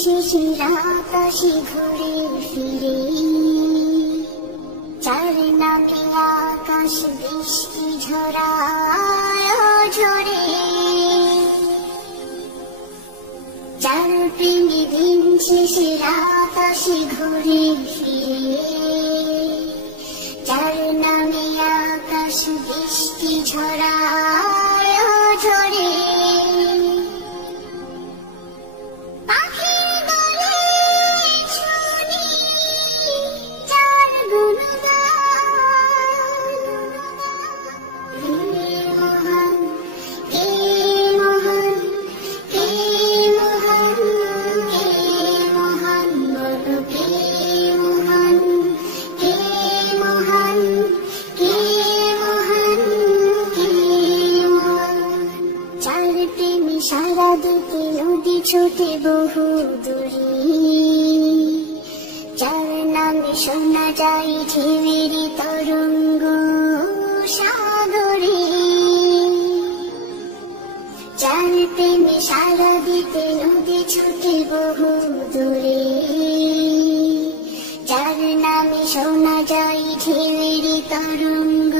শিশির আকাশে ঘুরে ফিরে, যার নামে আকাশ বৃষ্টি ঝরায় ঝরে, যার প্রেমে দিন শিশির আকাশে ঘুরে ফিরে, যার নামে আকাশ বৃষ্টি ঝরায় ঝরে। সারা দিতে নদী ছোটে বহু দূরে, যার নামে শোনা যায় ঢেউয়ের তরঙ্গ সাগরে, যার প্রেমে সারা দিতে নদী ছোটে বহু দূরে, যার নামে শোনা যায় ঢেউয়ের তরঙ্গ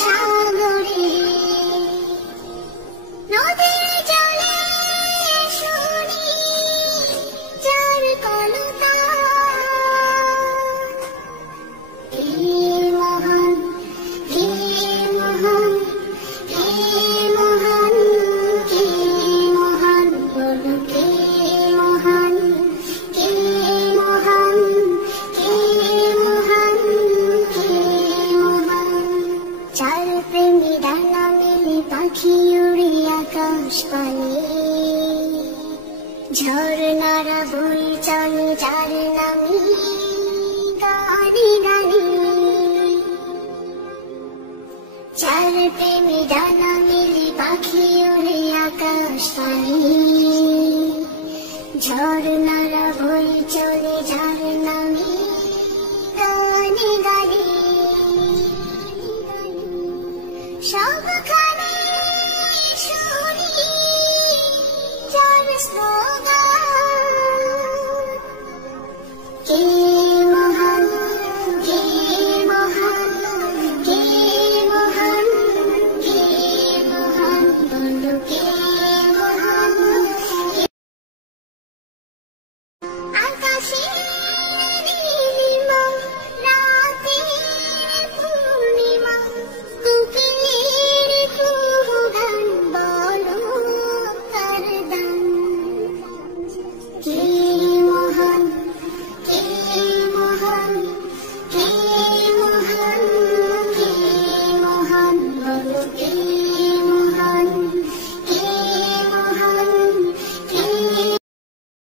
সাগরে। নদীর জলে শুনি যার কলতান, কে মহান, কে মহান, কে মহান, কে মহান, বলো কে মহান, কে মহান, কে মহান, কে মহান। যার প্রেমে ডানা মেলে পাখি উড়ে আকাশ পানে, ঝরনারা বয়ে চলে যার নামে গানে গানে, যার প্রেমে ডানা মেলে পাখি উড়ে আকাশ পানে, ঝরনারা বয়ে চলে যার নামে গানে গানে। সবখানে শুনি যার স্লোগান,